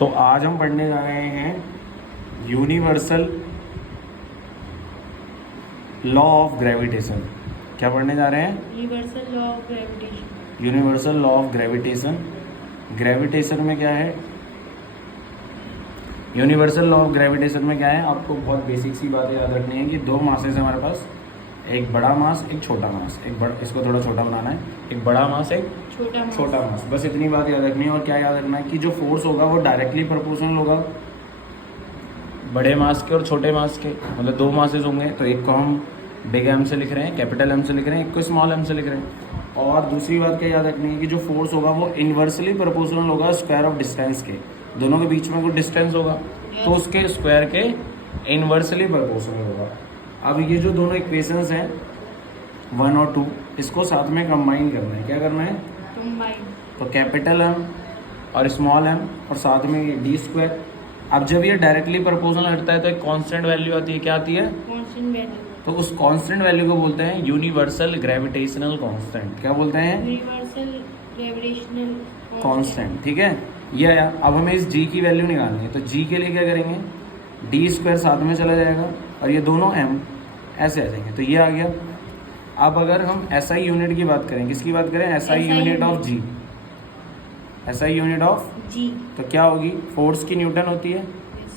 तो आज हम पढ़ने जा रहे हैं यूनिवर्सल लॉ ऑफ ग्रेविटेशन। क्या पढ़ने जा रहे हैं? Universal law of gravitation. Universal law of gravitation. Gravitation में क्या है? यूनिवर्सल लॉ ऑफ ग्रेविटेशन में क्या है? आपको बहुत बेसिक सी बातें याद रखनी है कि दो मासेस है हमारे पास, एक बड़ा मास एक छोटा मास। इसको थोड़ा छोटा बनाना है, एक बड़ा मास एक छोटा मास। बस इतनी बात याद रखनी है। और क्या याद रखना है कि जो फोर्स होगा वो डायरेक्टली प्रोपोर्शनल होगा बड़े मास के और छोटे मास के। मतलब दो मासेस होंगे तो एक को हम बिग एम से लिख रहे हैं, कैपिटल एम से लिख रहे हैं, एक को स्मॉल एम से लिख रहे हैं। और दूसरी बात क्या याद रखनी है कि जो फोर्स होगा वो इन्वर्सली प्रोपोर्शनल होगा स्क्वायर ऑफ डिस्टेंस के। दोनों के बीच में कोई डिस्टेंस होगा तो उसके स्क्वायर के इन्वर्सली प्रोपोर्शनल होगा। अब ये जो दोनों इक्वेशंस हैं 1 और 2, इसको साथ में कंबाइन करना है। क्या करना है? कंबाइन। तो कैपिटल एम और स्मॉल एम और साथ में ये डी स्क्वायर। अब जब ये डायरेक्टली प्रोपोर्शनल हटता है तो एक कांस्टेंट वैल्यू आती है। क्या आती है? Constant value. तो उस कांस्टेंट वैल्यू को बोलते हैं यूनिवर्सल ग्रेविटेशनल कांस्टेंट। क्या बोलते हैं? Universal gravitational constant. ठीक है, ये आया। अब हमें इस जी की वैल्यू निकालनी है तो जी के लिए क्या करेंगे? डी स्क्वायर साथ में चला जाएगा और ये दोनों एम ऐसे आ जाएंगे तो ये आ गया। अब अगर हम एसआई यूनिट की बात करें, किसकी बात करें? SI unit of G. SI unit of G तो क्या होगी? फोर्स की न्यूटन होती है,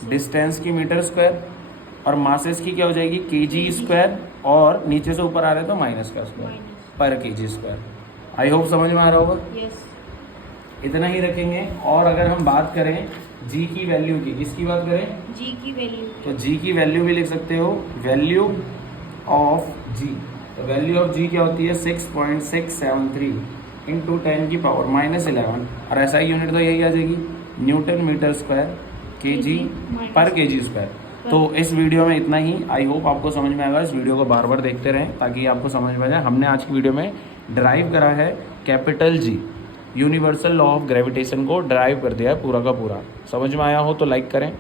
डिस्टेंस की मीटर स्क्वायर और मासेस की क्या हो जाएगी? KG square. और नीचे से ऊपर आ रहे तो माइनस का स्क्वायर पर केजी स्क्वायर। आई होप समझ में आ रहा होगा। यस। इतना ही रखेंगे। और अगर हम बात करें जी की वैल्यू की, किसकी बात करें? जी की वैल्यू। तो जी की वैल्यू भी लिख सकते हो, वैल्यू ऑफ जी। तो वैल्यू ऑफ जी क्या होती है? 6.673 इंटू 10 की पावर -11। और ऐसा ही यूनिट तो यही आ जाएगी, न्यूटन मीटर स्क्वायर केजी पर केजी स्क्वायर। तो इस वीडियो में इतना ही। आई होप आपको समझ में आएगा। इस वीडियो को बार बार देखते रहें ताकि आपको समझ में आ जाए। हमने आज की वीडियो में ड्राइव करा है capital G, universal law of gravitation को ड्राइव कर दिया है पूरा का पूरा। समझ में आया हो तो लाइक करें,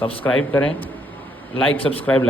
सब्सक्राइब करें, लाइक सब्सक्राइब।